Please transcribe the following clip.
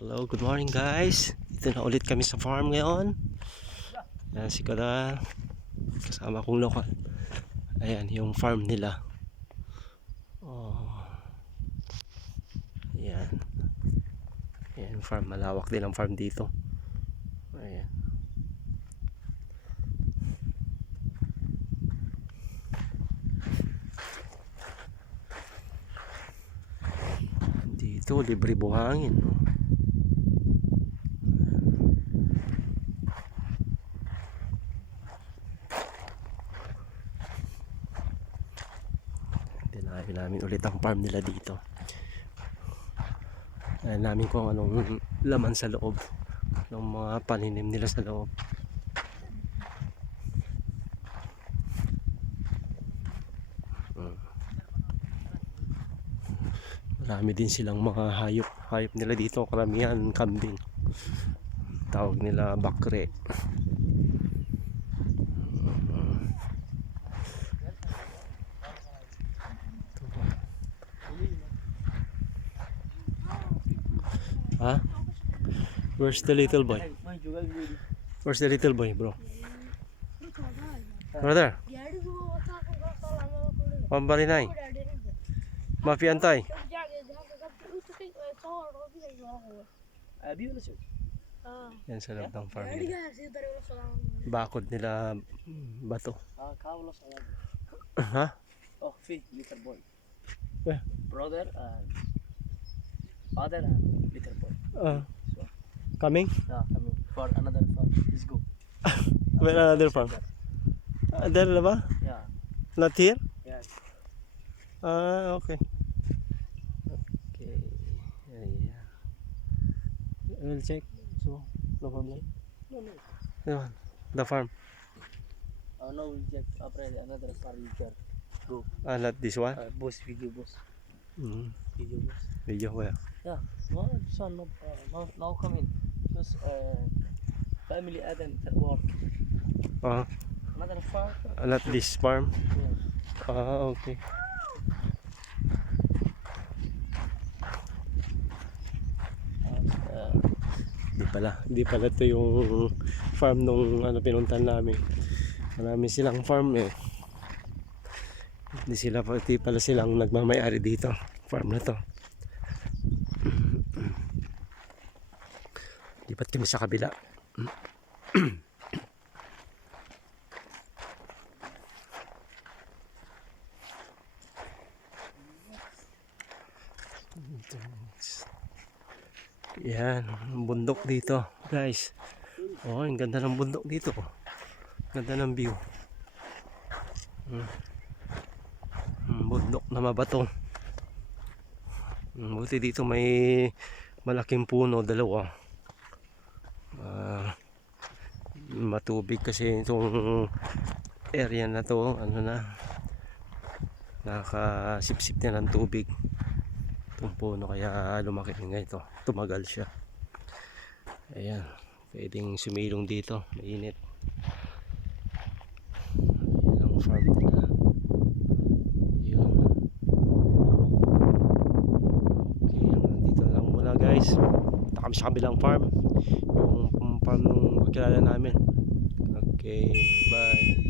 Hello, good morning guys. Dito na ulit kami sa farm ngayon. Yan si Kada, kasama kong lokal. Ayan yung farm nila. Oh. Ayan. Ayan yung farm, malawak din ang farm dito. Ayan. Dito libre buhangin. Tinabi namin ulit ang farm nila dito. Ayan namin kung anong laman sa loob ng mga paninim nila sa loob. Marami din silang mga hayop nila dito, karamihan kambing, tawag nila bakre. Ha? Where's the little boy? Where's the little boy, bro? Brother, Pambalinay, Mafi Antay. Yan sa loob ng farm nila. Bakod nila bato. Ha? Oh, feed little boy. Eh. Brother and father and little boy. So, Coming? coming for another farm. Let's go. Where another farm? There na ba? Yeah. Not here? Yes. Okay. Okay. Yeah. I will check. So, no problem. No. Yeah, the farm. No, we check after another farm. We can go. Not this one? Boss, video boss. Video boss. Video where? Yeah. No, son, no, now come in. Just family Adam at work. Another farm. Not this farm? Yeah. Okay. Hindi pala ito yung farm nung pinuntan namin. Marami silang farm eh. Hindi pala silang nagmamay-ari dito. Farm na to. Lipat kami sa kabila. Yan, bundok dito guys. Ang ganda ng bundok dito. Ganda ng view. Bundok na mabato. Buti dito may malaking puno, dalawa. Matubig kasi itong area na to, nakasipsip na ng tubig itong puno, kaya lumaki nga ito, tumagal siya. Ayan, pwedeng sumilong dito, mainit. Ayan ang farm nila. Yun. Okay, dito lang muna guys. Punta kami sa kabilang farm, yung farm nung kakilala namin. Okay, bye.